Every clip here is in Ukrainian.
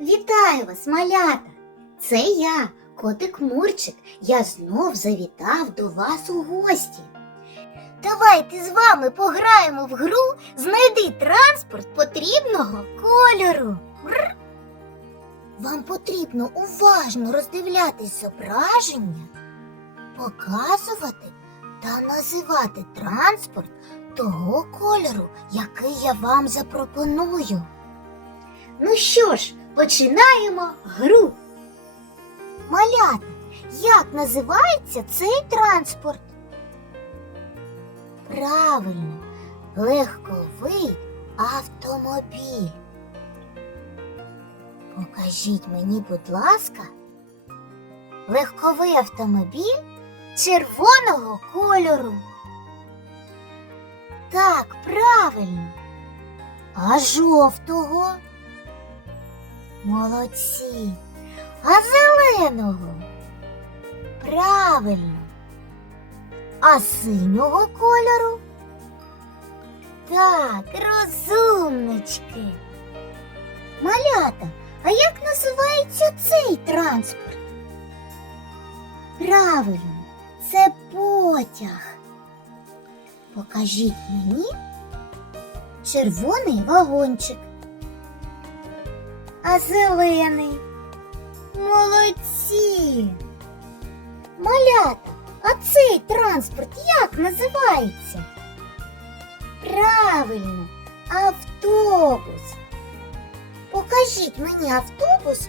Вітаю вас, малята! Це я, котик Мурчик. Я знов завітав до вас у гості. Давайте з вами пограємо в гру Знайди транспорт потрібного кольору. Гр. Вам потрібно уважно роздивлятись зображення, показувати та називати транспорт того кольору, який я вам запропоную. Ну що ж, починаємо гру. Малята, як називається цей транспорт? Правильно, легковий автомобіль. Покажіть мені, будь ласка, легковий автомобіль червоного кольору. Так, правильно. А жовтого? Молодці. А зеленого? Правильно. А синього кольору? Так, розумнички. Малята, а як називається цей транспорт? Правильно, це потяг. Покажіть мені червоний вагончик. А зелений. Молодці. Малята, а цей транспорт як називається? Правильно, автобус. Покажіть мені автобус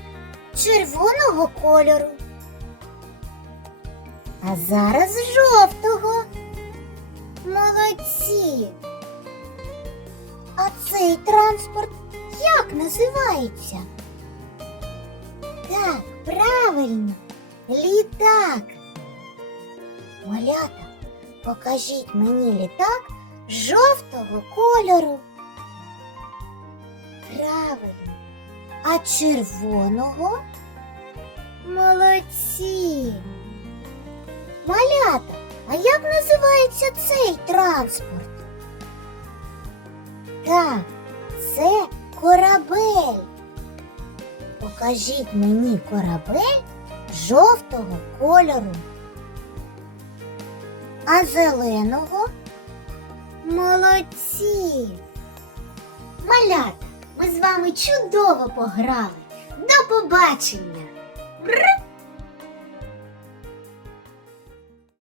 червоного кольору. А зараз жовтого. Молодці. А цей транспорт як називається? Так, правильно, літак. Малята, покажіть мені літак жовтого кольору. Правильно. А червоного? Молодці. Малята, а як називається цей транспорт? Так, це корабель. Покажіть мені корабель жовтого кольору. А зеленого? Молодці. Малята, ми з вами чудово пограли. До побачення. Бр!